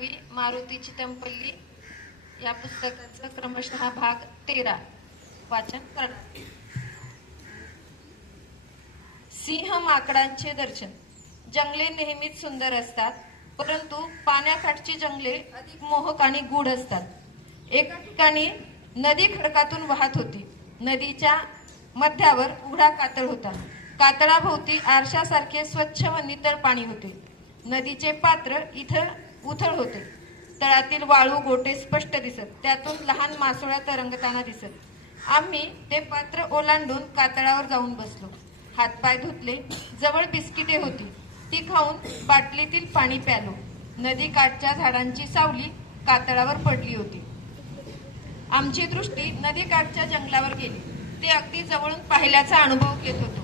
पाडवी मारुती चितमपल्ली या पुस्तकाचा क्रमशः भाग तेरा. वाचन करणार. सिंह माकडांचे दर्शन. जंगले नेहमीच सुंदर असतात परंतु पाण्याकाठची जंगले अधिक मोहक आणि गूढ असतात. एका ठिकाणी नदी खडकातून वाहत होती. नदीच्या मध्यावर उघडा कातळ होता. कातळाभोवती आरशासारखे स्वच्छ व नितळ पाणी होते. नदीचे पात्र इथं उथळ होते. तळातील वाळू गोटे स्पष्ट दिसत. त्यातून लहान मासोळ्या तरंगताना दिसत. आम्ही ते पात्र ओलांडून कातळावर जाऊन बसलो. हातपाय धुतले. जवळ बिस्किटे होती. ती खाऊन बाटलीतील पाणी प्यालो. नदी काठच्या झाडांची सावली कातळावर पडली होती. आमची दृष्टी नदीकाठच्या जंगलावर गेली. ते अगदी जवळून पाहिल्याचा अनुभव घेत होतो.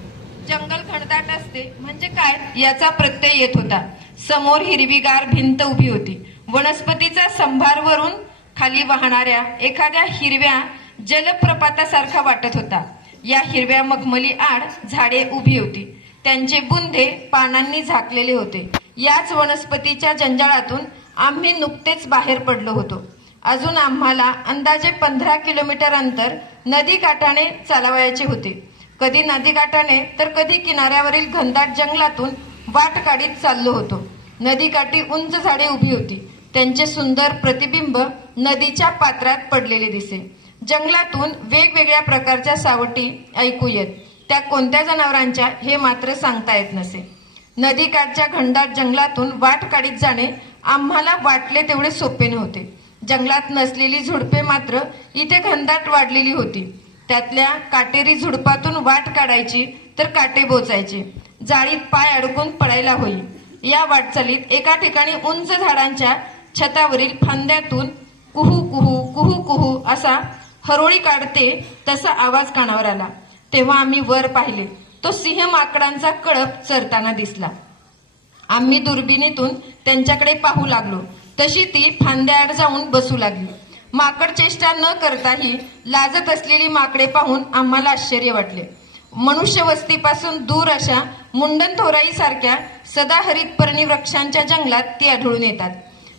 जंगल घनदाट असते. म्हणजे काय? याचा प्रत्यय येत होता. समोर हिरवीगार भिंत उभी होती. वनस्पतीचा संभार वरून खाली वाहणाऱ्या एखाद्या हिरव्या जलप्रपातासारखा वाटत होता. या हिरव्या मखमली आड झाडे उभी होती. त्यांचे बुंदे पानांनी झाकलेले होते. याच वनस्पतीच्या जंजाळातून आम्ही नुकतेच बाहेर पडलो होतो. अजून आम्हाला अंदाजे पंधरा किलोमीटर अंतर नदी काठाने चालवायचे होते. कधी नदीकाठाने तर कधी किनाऱ्यावरील घनदाट जंगलातून वाट काढीत चाललो होतो. नदीकाठी उंच झाडे उभी होती. त्यांचे सुंदर प्रतिबिंब नदीच्या पात्रात पडलेले दिसे. जंगलातून वेगवेगळ्या प्रकारच्या सावटी ऐकू येत. त्या कोणत्या जनावरांच्या हे मात्र सांगता येत नसे. नदीकाठच्या घनदाट जंगलातून वाट काढीत जाणे आम्हाला वाटले तेवढे सोपे नव्हते. जंगलात नसलेली झुडपे मात्र इथे घनदाट वाढलेली होती. त्यातल्या काटेरी झुडपातून वाट काढायची तर काटे बोचायचे. जाळीत पाय अडकून पडायला होई. या वाटचालीत एका ठिकाणी उंच झाडांच्या छतावरील फांद्यातून कुहू कुहू कुहू कुहू असा हरोळी काढते तसा आवाज कानावर आला. तेव्हा आम्ही वर पाहिले. तो सिंह माकडांचा कळप चरताना दिसला. आम्ही दुर्बिणीतून त्यांच्याकडे पाहू लागलो. तशी ती फांद्याआड जाऊन बसू लागली. माकड चेष्टा न करताही लाजत असलेली माकडे पाहून आम्हाला आश्चर्य वाटले. मनुष्य वस्तीपासून दूर अशा मुंडन थोराई सारख्या सदाहरित पर्णी वृक्षांच्या जंगलात ती आढळून येतात.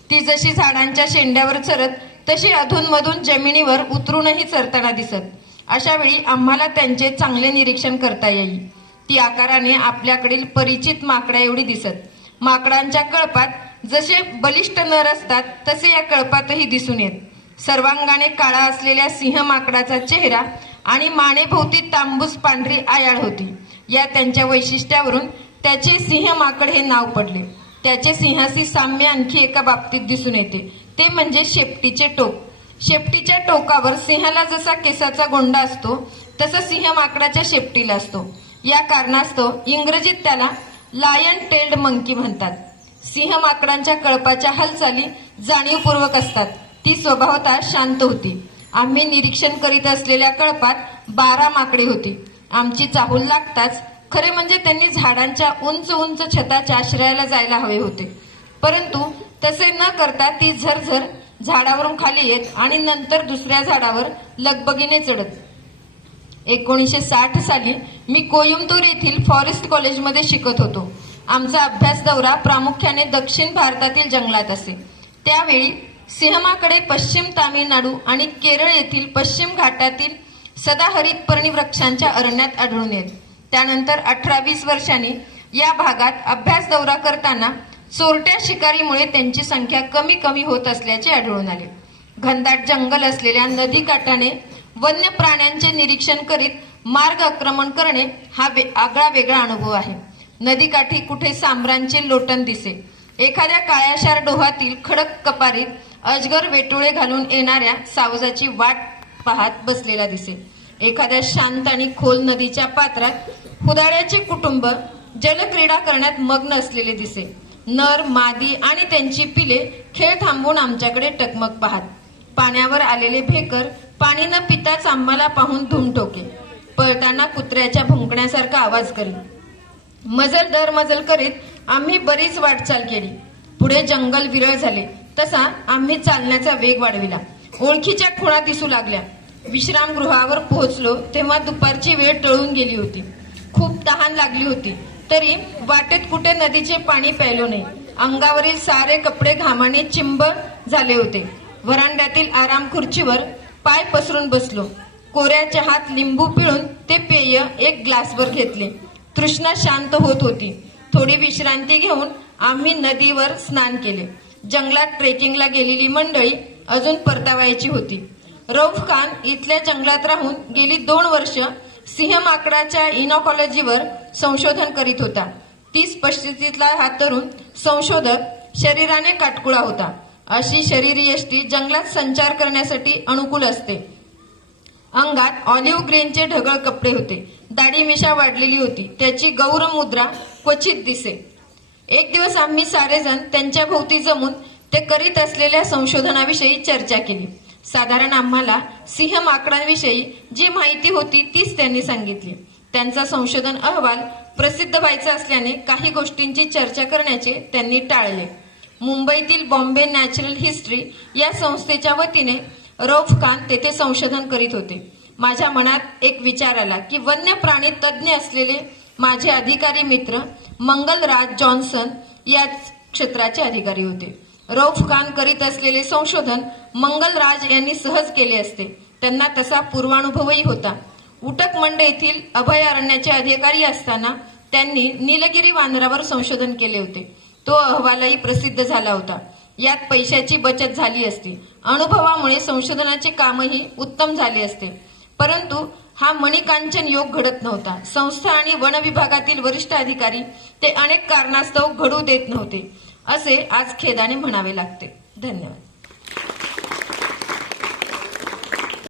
ती जशी झाडांच्या शेंड्यावर चरत तशी अधूनमधून जमिनीवर उतरूनही चरताना दिसत. अशा वेळी आम्हाला त्यांचे चांगले निरीक्षण करता येईल. ती आकाराने आपल्याकडील परिचित माकडा एवढी दिसत. माकडांच्या कळपात जसे बलिष्ठ नर असतात तसे या कळपातही दिसून येत. सर्वांगाने काळा असलेल्या सिंह माकडाचा चेहरा आणि मानेभोवती तांबूस पांढरी आयाळ होती. या त्यांच्या वैशिष्ट्यावरून त्याचे सिंह माकड हे नाव पडले. त्याचे सिंहाशी साम्य आणखी एका बाबतीत दिसून येते. ते म्हणजे शेपटीचे टोक. शेपटीच्या टोकावर सिंहाला जसा केसाचा गोंडा असतो तसा सिंह माकडाच्या शेपटीला असतो. या कारणास्तव इंग्रजीत त्याला लायन टेल्ड मंकी म्हणतात. सिंह माकडांच्या कळपाच्या हालचाली जाणीवपूर्वक असतात. ती स्वभावतः शांत होती. आम्ही निरीक्षण करीत असलेल्या कळपात बारा माकडे होती. आमची चाहूल लागताच खरे म्हणजे त्यांनी झाडांच्या उंच उंच छताच्या आश्रयाला जायला हवे होते. परंतु तसे न करता ती झरझर झाडावरून खाली येत आणि नंतर दुसऱ्या झाडावर लगबगीने चढत. एकोणीसशे साठ साली मी कोयुमतूर येथील फॉरेस्ट कॉलेजमध्ये शिकत होतो. आमचा अभ्यास दौरा प्रामुख्याने दक्षिण भारतातील जंगलात असे. त्यावेळी सिंहमाकडे पश्चिम तामिळनाडू आणि केरळ येथील पश्चिम घाटातील सदाहरित पर्णी वृक्षांच्या अरण्यात आढळून येत. त्यानंतर अठरा वीस वर्षांनी या भागात अभ्यास दौरा करताना चोरट्या शिकारीमुळे त्यांची संख्या कमी कमी होत असल्याचे आढळून आले. घनदाट जंगल असलेल्या नदी काठाने वन्य प्राण्यांचे निरीक्षण करीत मार्ग आक्रमण करणे हा वे, आगळा वेगळा अनुभव आहे. नदीकाठी कुठे सांबरांचे लोटन दिसे. एखाद्या काळ्याशार डोहातील खडक कपारीत अजगर वेटोळे घालून येणाऱ्या सावजाची वाट पाहत बसलेला दिसे एखाद्या शांत आणि खोल नदीच्या पात्रात हुदाड्याचे कुटुंब जलक्रीडा करण्यात मग्न असलेले दिसे नर मादी आणि त्यांची पिले खेळ थांबवून आमच्याकडे टकमक पाहत. पाण्यावर आलेले भेकर पाणी न पिताच आम्हाला पाहून धूम ठोके पळताना कुत्र्याच्या भुंकण्यासारखा आवाज करी मजल दर मजल करीत आम्ही बरीच वाटचाल केली. पुढे जंगल विरळ झाले. तसा आम्ही चालण्याचा वेग वाढविला. ओळखीच्या खुणा दिसू लागल्या. विश्रामगृहावर पोहोचलो तेव्हा दुपारची वेळ टळून गेली होती. खूप तहान लागली होती. तरी वाटेत कुठे नदीचे पाणी प्यायलो नाही. अंगावरील सारे कपडे घामाने चिंब झाले होते. व्हरांड्यातील आराम खुर्चीवर पाय पसरून बसलो. कोऱ्या चहात लिंबू पिळून ते पेय एक ग्लासवर घेतले. तृष्णा शांत होत होती. थोडी विश्रांती घेऊन आम्ही नदीवर स्नान केले. जंगलात ट्रेकिंगला गेलेली मंडळी अजून परतावायची होती. रौफ खान इथल्या जंगलात राहून गेली दोन वर्ष सिंहमाकडाच्या इनॉकॉलॉजीवर संशोधन करीत होता. तीस पस्तीसला हा तरुण संशोधक शरीराने काटकुळा होता. अशी शरीरयष्टी जंगलात संचार करण्यासाठी अनुकूल असते. अंगात ऑलिव्ह ग्रीनचे ढगळ कपडे होते. दाढी मिशा वाढलेली होती. त्याची गौर मुद्रा क्वचित दिसे. एक दिवस आम्ही सारेजण त्यांच्या भोवती जमून ते करीत असलेल्या संशोधनाविषयी चर्चा केली. साधारण आम्हाला सिंह माकडांविषयी जी माहिती होती तीच त्यांनी सांगितली. त्यांचा संशोधन अहवाल प्रसिद्ध व्हायचा असल्याने काही गोष्टींची चर्चा करण्याचे त्यांनी टाळले. मुंबईतील बॉम्बे नॅचरल हिस्ट्री या संस्थेच्या वतीने रौफ खान तेथे संशोधन करीत होते. माझ्या मनात एक विचार आला की वन्य प्राणी तज्ज्ञ असलेले माझे अधिकारी मित्र मंगलराज जॉन्सन या क्षेत्राचे अधिकारी होते. रौफ खान करीत असलेले संशोधन मंगलराज यांनी सहज केले असते. त्यांना तसा पूर्वानुभवही होता. उटक मंड येथील अभयारण्याचे अधिकारी असताना त्यांनी नीलगिरी वानरावर संशोधन केले होते. तो अहवालही प्रसिद्ध झाला होता. यात पैशाची बचत झाली असती. अनुभवामुळे संशोधनाचे कामही उत्तम झाले असते. परंतु हा मणिकांचन योग घडत नव्हता. संस्था आणि वन विभागातील वरिष्ठ अधिकारी ते अनेक कारणास्तव घडू देत नव्हते असे आज खेदाने म्हणावे लागते. धन्यवाद.